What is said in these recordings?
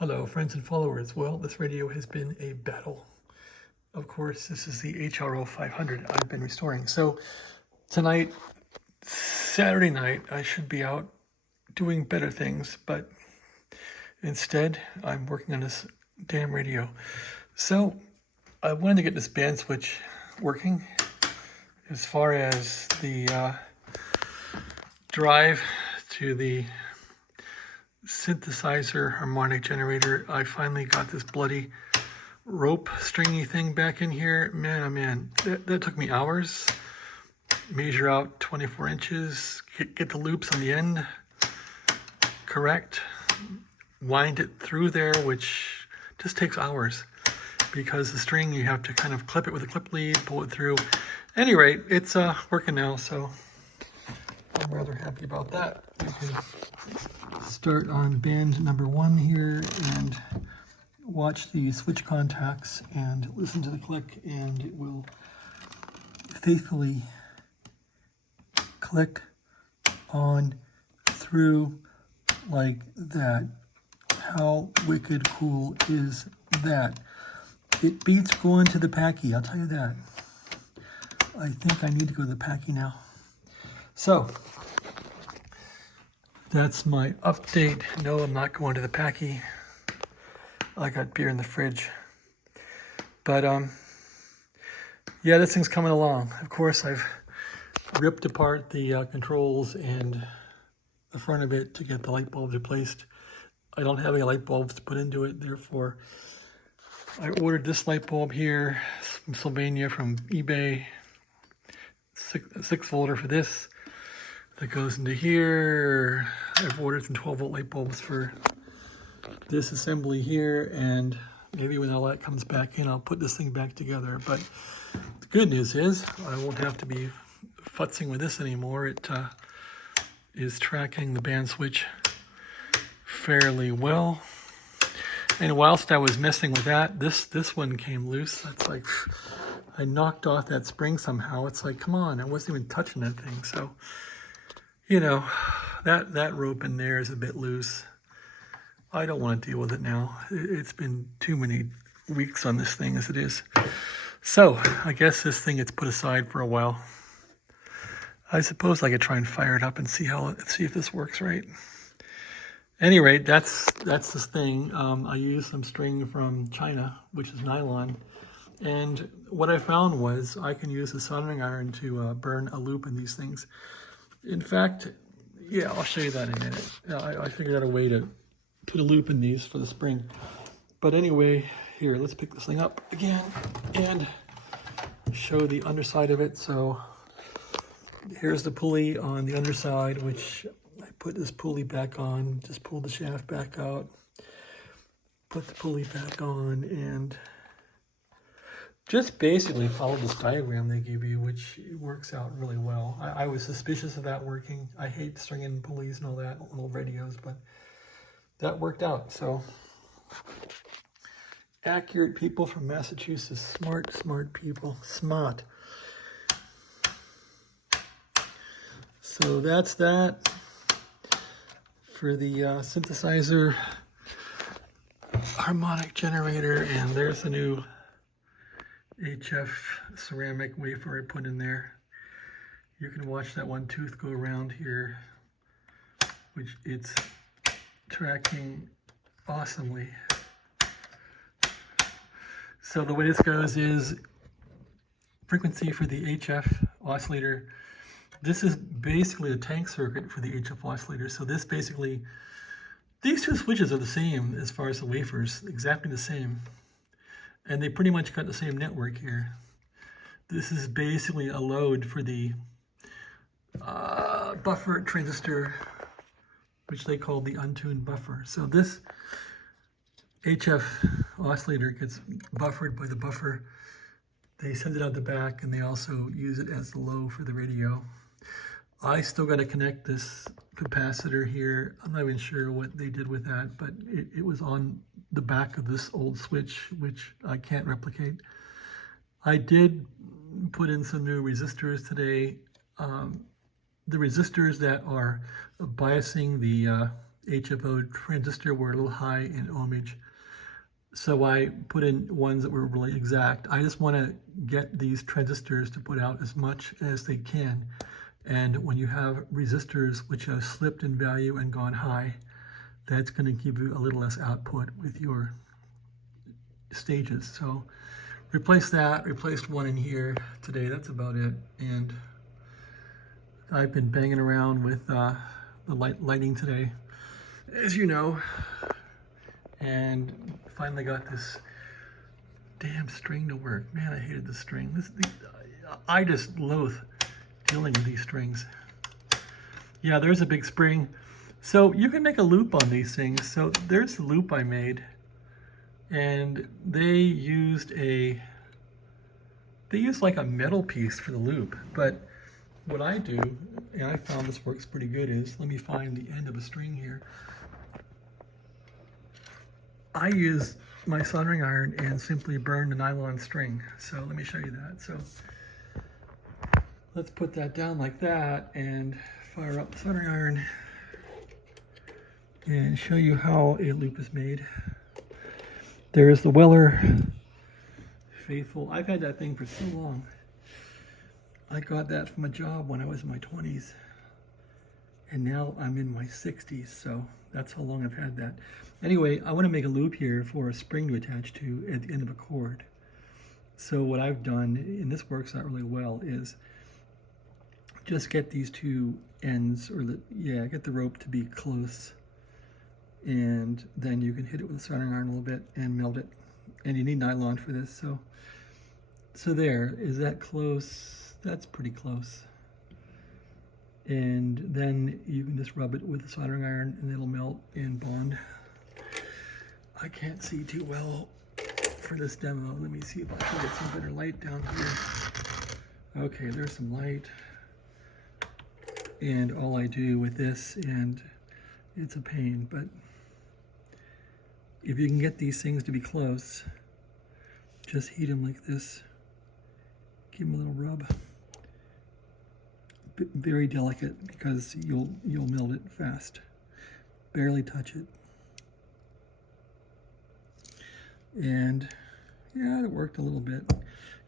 Hello, friends and followers. Well, this radio has been a battle. Of course, this is the HRO 500 I've been restoring. So tonight, Saturday night, I should be out doing better things, but instead, I'm working on this damn radio. So I wanted to get this band switch working as far as the drive to the synthesizer harmonic generator. I finally got this bloody rope stringy thing back in here. Man, oh man, that took me hours. Measure out 24 inches, get the loops on the end correct, wind it through there, which just takes hours because the string, you have to kind of clip it with a clip lead, pull it through. At any rate, it's working now, so I'm rather happy about that. We can start on band number 1 here and watch the switch contacts and listen to the click, and it will faithfully click on through like that. How wicked cool is that? It beats going to the Packy, I'll tell you that. I think I need to go to the Packy now. So that's my update. No, I'm not going to the Packy. I got beer in the fridge. But yeah, this thing's coming along. Of course, I've ripped apart the controls and the front of it to get the light bulbs replaced. I don't have any light bulbs to put into it, therefore I ordered this light bulb here from Sylvania from eBay. 6 volter for this. That goes into here. I've ordered some 12-volt light bulbs for this assembly here, and maybe when all that comes back in, I'll put this thing back together. But the good news is I won't have to be futzing with this anymore. It is tracking the band switch fairly well. And whilst I was messing with that, this one came loose. That's like, I knocked off that spring somehow. It's like, come on, I wasn't even touching that thing. So, you know, that rope in there is a bit loose. I don't want to deal with it now. It's been too many weeks on this thing as it is. So I guess this thing gets put aside for a while. I suppose I could try and fire it up and see if this works right. Any rate, that's this thing. I used some string from China, which is nylon. And what I found was I can use a soldering iron to burn a loop in these things. In fact, yeah, I'll show you that in a minute. I figured out a way to put a loop in these for the spring. But anyway, here, let's pick this thing up again and show the underside of it. So here's the pulley on the underside, which I put this pulley back on, just pull the shaft back out, put the pulley back on, and just basically follow this diagram they give you, which works out really well. I was suspicious of that working. I hate stringing pulleys and all that on old radios, but that worked out. So accurate people from Massachusetts, smart people, smart. So that's that for the synthesizer harmonic generator, and there's the new HF ceramic wafer I put in there. You can watch that one tooth go around here, which it's tracking awesomely. So the way this goes is frequency for the HF oscillator. This is basically a tank circuit for the HF oscillator. So this basically, these two switches are the same as far as the wafers, exactly the same. And they pretty much got the same network here. This is basically a load for the buffer transistor, which they call the untuned buffer. So this HF oscillator gets buffered by the buffer. They send it out the back, and they also use it as the low for the radio. I still got to connect this capacitor here. I'm not even sure what they did with that, but it was on the back of this old switch, which I can't replicate. I did put in some new resistors today. The resistors that are biasing the HFO transistor were a little high in ohmage. So I put in ones that were really exact. I just want to get these transistors to put out as much as they can. And when you have resistors which have slipped in value and gone high, that's going to give you a little less output with your stages. So replaced that, replaced one in here today. That's about it. And I've been banging around with the lighting today, as you know, and finally got this damn string to work. Man, I hated this string. I just loathe dealing with these strings. Yeah, there's a big spring. So you can make a loop on these things. So there's the loop I made, and they used like a metal piece for the loop. But what I do, and I found this works pretty good, is let me find the end of a string here. I use my soldering iron and simply burn the nylon string. So let me show you that. So let's put that down like that and fire up the soldering iron and show you how a loop is made. There's the Weller Faithful. I've had that thing for so long. I got that from a job when I was in my 20s, and now I'm in my 60s, so that's how long I've had that. Anyway, I want to make a loop here for a spring to attach to at the end of a cord. So what I've done, and this works out really well, is just get these two ends, or get the rope to be close, and then you can hit it with a soldering iron a little bit and melt it. And you need nylon for this, so there, is that close? That's pretty close. And then you can just rub it with a soldering iron and it'll melt and bond. I can't see too well for this demo. Let me see if I can get some better light down here. Okay, there's some light. And all I do with this, and it's a pain, but if you can get these things to be close, just heat them like this. Give them a little rub. Very delicate, because you'll melt it fast. Barely touch it. And yeah, it worked a little bit.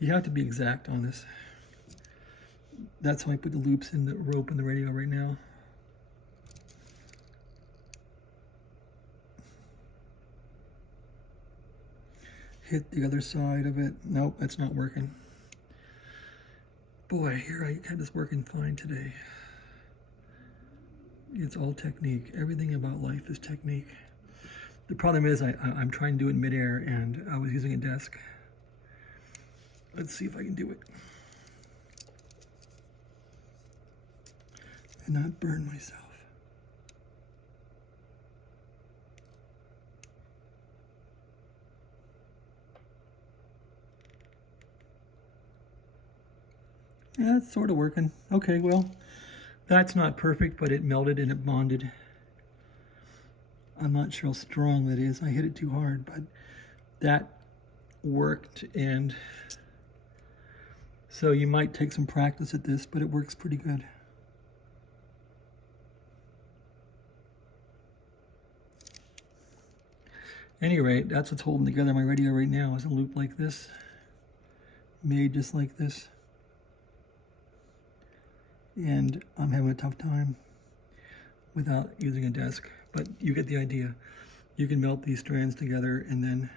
You have to be exact on this. That's how I put the loops in the rope and the radio right now. Hit the other side of it. Nope, that's not working. Boy, here I had this working fine today. It's all technique. Everything about life is technique. The problem is I'm trying to do it in midair, and I was using a desk. Let's see if I can do it and not burn myself. Yeah, it's sort of working. Okay, well, that's not perfect, but it melted and it bonded. I'm not sure how strong that is. I hit it too hard, but that worked. And so you might take some practice at this, but it works pretty good. At any rate, that's what's holding together my radio right now, is a loop like this, made just like this. And I'm having a tough time without using a desk, but you get the idea. You can melt these strands together, and then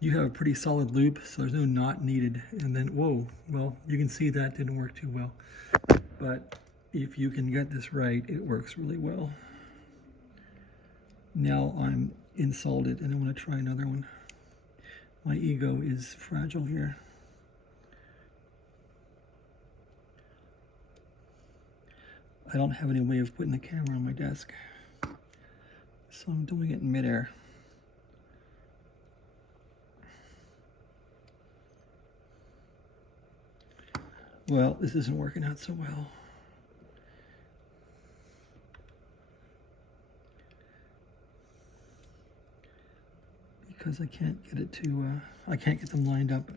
you have a pretty solid loop, so there's no knot needed. And then, whoa, well, you can see that didn't work too well. But if you can get this right, it works really well. Now I'm insulted, and I want to try another one. My ego is fragile here. I don't have any way of putting the camera on my desk, so I'm doing it in midair. Well, this isn't working out so well. Because I can't get it to, I can't get them lined up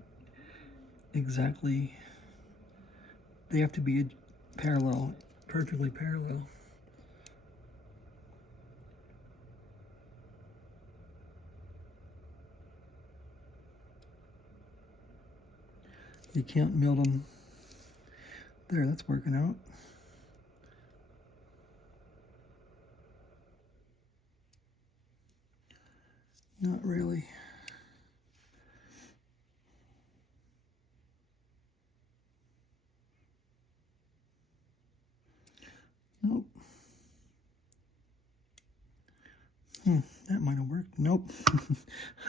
exactly. They have to be parallel. Perfectly parallel. You can't meld them. There, that's working out. Not really. Nope. That might have worked. Nope.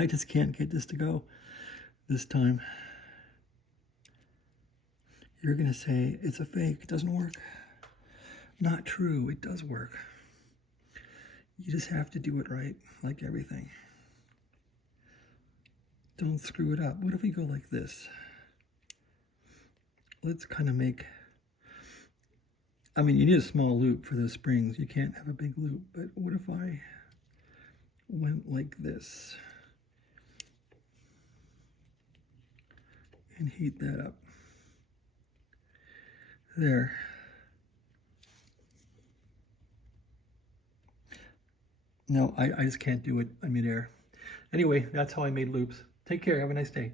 I just can't get this to go this time. You're going to say, it's a fake, it doesn't work. Not true, it does work. You just have to do it right, like everything. Don't screw it up. What if we go like this? Let's kind of make, I mean, you need a small loop for those springs. You can't have a big loop, but what if I went like this and heat that up? There. No, I just can't do it in midair. Anyway, that's how I made loops. Take care. Have a nice day.